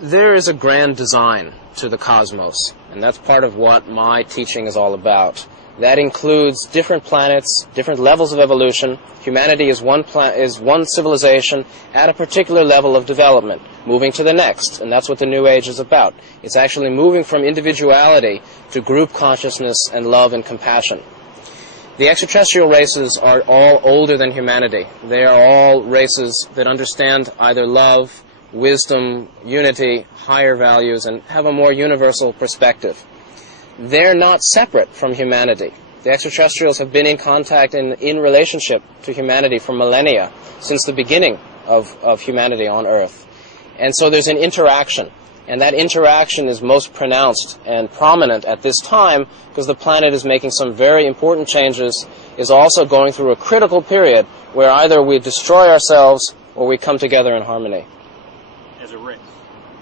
There is a grand design to the cosmos, and that's part of what my teaching is all about. That includes different planets, different levels of evolution. Humanity is one civilization at a particular level of development, moving to the next, and that's what the New Age is about. It's actually moving from individuality to group consciousness and love and compassion. The extraterrestrial races are all older than humanity. They are all races that understand either love, wisdom, unity, higher values, and have a more universal perspective. They're not separate from humanity. The extraterrestrials have been in contact and in relationship to humanity for millennia, since the beginning of humanity on Earth. And so there's an interaction, and that interaction is most pronounced and prominent at this time because the planet is making some very important changes, is also going through a critical period where either we destroy ourselves or we come together in harmony. As a race.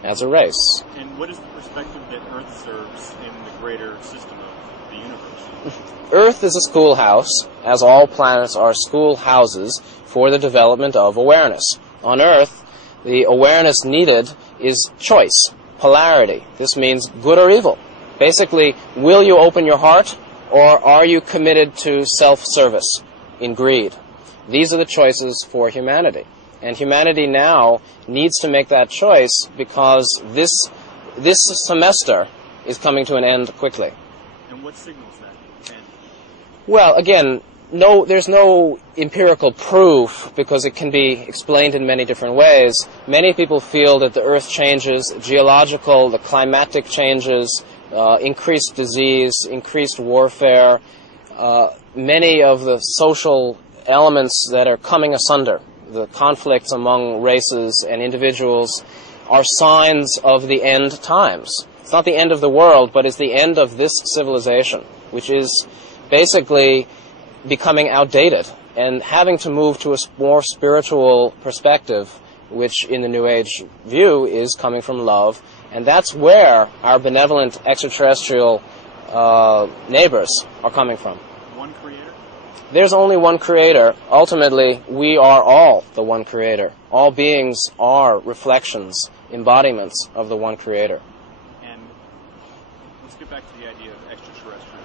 As a race. And what is the perspective that Earth serves in the greater system of the universe? Earth is a schoolhouse, as all planets are schoolhouses for the development of awareness. On Earth, the awareness needed is choice, polarity. This means good or evil. Basically, will you open your heart, or are you committed to self-service in greed? These are the choices for humanity. And humanity now needs to make that choice because this semester is coming to an end quickly. And what signals that end? Well, again, there's no empirical proof because it can be explained in many different ways. Many people feel that the Earth changes, the climatic changes, increased disease, increased warfare, many of the social elements that are coming asunder, the conflicts among races and individuals, are signs of the end times. It's not the end of the world, but it's the end of this civilization, which is basically becoming outdated and having to move to a more spiritual perspective, which in the New Age view is coming from love. And that's where our benevolent extraterrestrial neighbors are coming from. One creator? There's only one creator. Ultimately, we are all the one creator. All beings are reflections, embodiments of the one creator. And let's get back to the idea of extraterrestrial.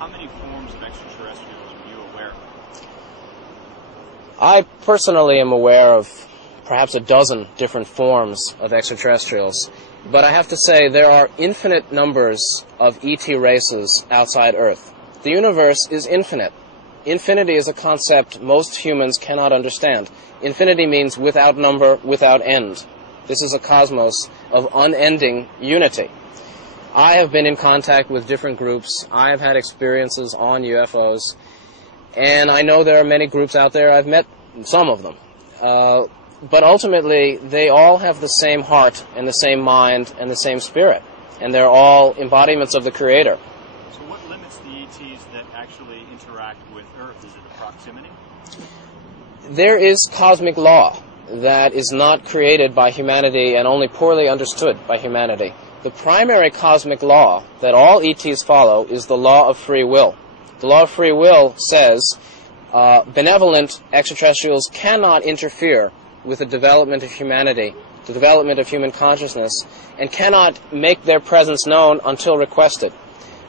How many forms of extraterrestrials are you aware of? I personally am aware of perhaps a dozen different forms of extraterrestrials. But I have to say there are infinite numbers of ET races outside Earth. The universe is infinite. Infinity is a concept most humans cannot understand. Infinity means without number, without end. This is a cosmos of unending unity. I have been in contact with different groups. I have had experiences on UFOs. And I know there are many groups out there. I've met some of them. But ultimately, they all have the same heart and the same mind and the same spirit. And they're all embodiments of the Creator. So what limits the ETs that actually interact with Earth? Is it a proximity? There is cosmic law that is not created by humanity and only poorly understood by humanity. The primary cosmic law that all ETs follow is the law of free will. The law of free will says benevolent extraterrestrials cannot interfere with the development of humanity, the development of human consciousness, and cannot make their presence known until requested.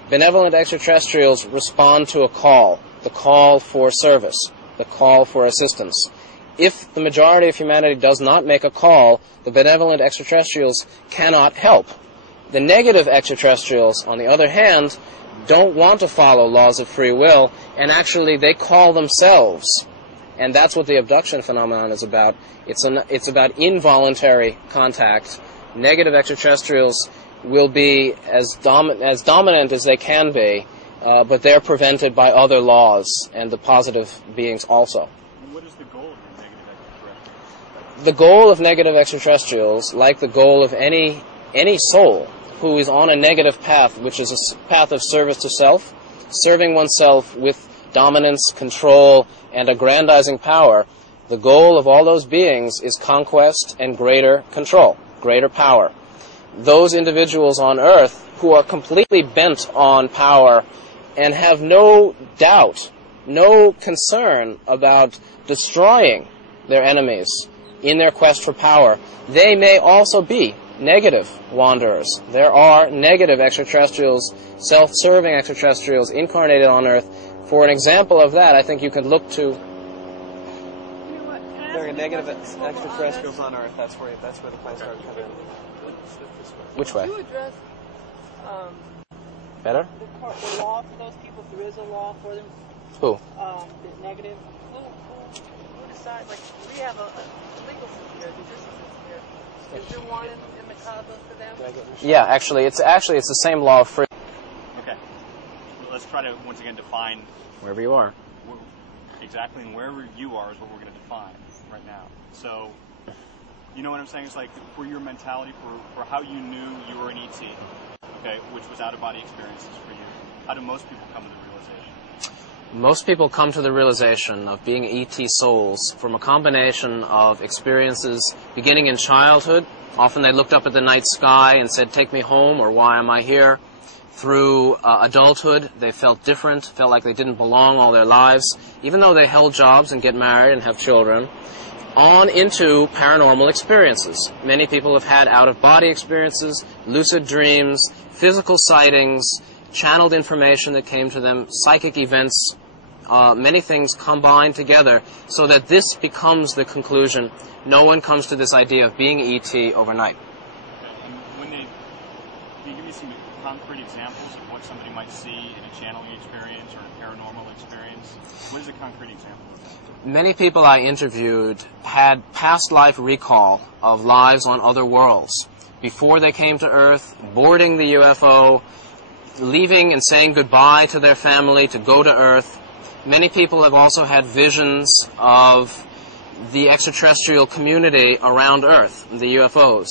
Benevolent extraterrestrials respond to a call, the call for service, the call for assistance. If the majority of humanity does not make a call, the benevolent extraterrestrials cannot help. The negative extraterrestrials, on the other hand, don't want to follow laws of free will, and actually they call themselves. And that's what the abduction phenomenon is about. It's about involuntary contact. Negative extraterrestrials will be as dominant as they can be, but they're prevented by other laws and the positive beings also. And what is the goal of the negative extraterrestrials? The goal of negative extraterrestrials, like the goal of any soul who is on a negative path, which is a path of service to self, serving oneself with dominance, control, and aggrandizing power, the goal of all those beings is conquest and greater control, greater power. Those individuals on Earth who are completely bent on power and have no doubt, no concern about destroying their enemies, in their quest for power. They may also be negative wanderers. There are negative extraterrestrials, self-serving extraterrestrials incarnated on Earth. For an example of that, I think you could look to... There are negative extraterrestrials on Earth. That's where the plans start coming in. Which way? Could you address Better? the law for those people? If there is a law for them, Who? the negative. Who decides? Like, we have a legal system here, a judicial system here. Is there one in the cosmos for them? Yeah, actually, it's the same law of free. Okay. Let's try to once again define Wherever you are. exactly, and wherever you are is what we're going to define right now. So, you know what I'm saying? It's like for your mentality, for how you knew you were an ET, okay, which was out-of-body experiences for you. How do most people come to the realization? Most people come to the realization of being ET souls from a combination of experiences beginning in childhood. Often they looked up at the night sky and said, "Take me home," or "Why am I here?" Through adulthood, they felt different, felt like they didn't belong all their lives, even though they held jobs and get married and have children, on into paranormal experiences. Many people have had out-of-body experiences, lucid dreams, physical sightings, channeled information that came to them, psychic events, many things combined together so that this becomes the conclusion. No one comes to this idea of being ET overnight. Concrete examples of what somebody might see in a channeling experience or a paranormal experience? What is a concrete example of that? Many people I interviewed had past life recall of lives on other worlds. Before they came to Earth, boarding the UFO, leaving and saying goodbye to their family to go to Earth. Many people have also had visions of the extraterrestrial community around Earth, the UFOs.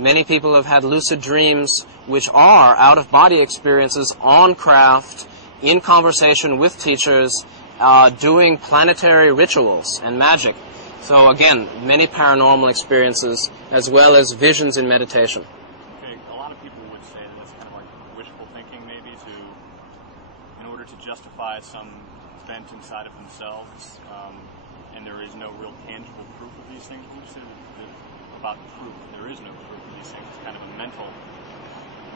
Many people have had lucid dreams, which are out-of-body experiences on craft, in conversation with teachers, doing planetary rituals and magic. So again, many paranormal experiences, as well as visions in meditation. Okay, a lot of people would say that that's kind of like wishful thinking, maybe, in order to justify some event inside of themselves, and there is no real tangible proof of these things. What would you say about proof? There is no proof of these things. It's kind of a mental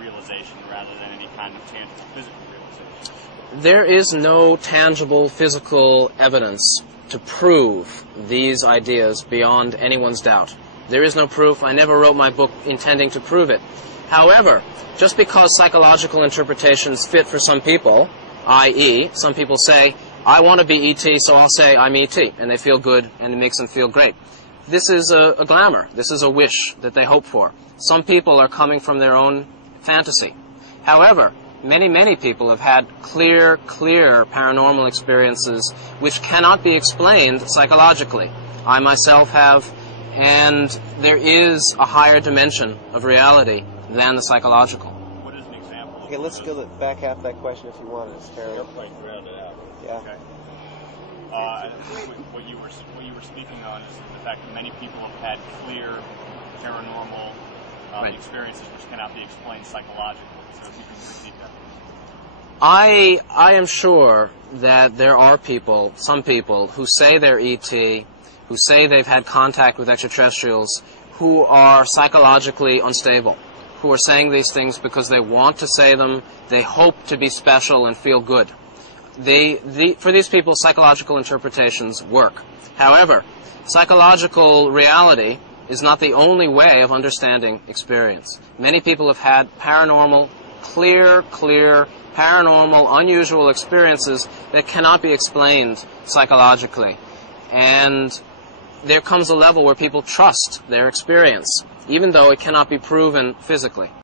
realization rather than any kind of tangible physical realization. There is no tangible physical evidence to prove these ideas beyond anyone's doubt. There is no proof. I never wrote my book intending to prove it. However, just because psychological interpretations fit for some people, i.e., some people say, "I want to be ET, so I'll say I'm ET," and they feel good and it makes them feel great. This is a glamour. This is a wish that they hope for. Some people are coming from their own fantasy. However, many people have had clear paranormal experiences which cannot be explained psychologically. I myself have, and there is a higher dimension of reality than the psychological. What is an example? Okay, let's go back half that question if you want. It's fair. Yeah. Okay. What you were speaking on is the fact that many people have had clear paranormal experiences which cannot be explained psychologically. So if you can repeat that. I am sure that there are people, some people, who say they're ET, who say they've had contact with extraterrestrials, who are psychologically unstable, who are saying these things because they want to say them, they hope to be special and feel good. For these people, psychological interpretations work. However, psychological reality is not the only way of understanding experience. Many people have had paranormal, clear, paranormal, unusual experiences that cannot be explained psychologically. And there comes a level where people trust their experience, even though it cannot be proven physically.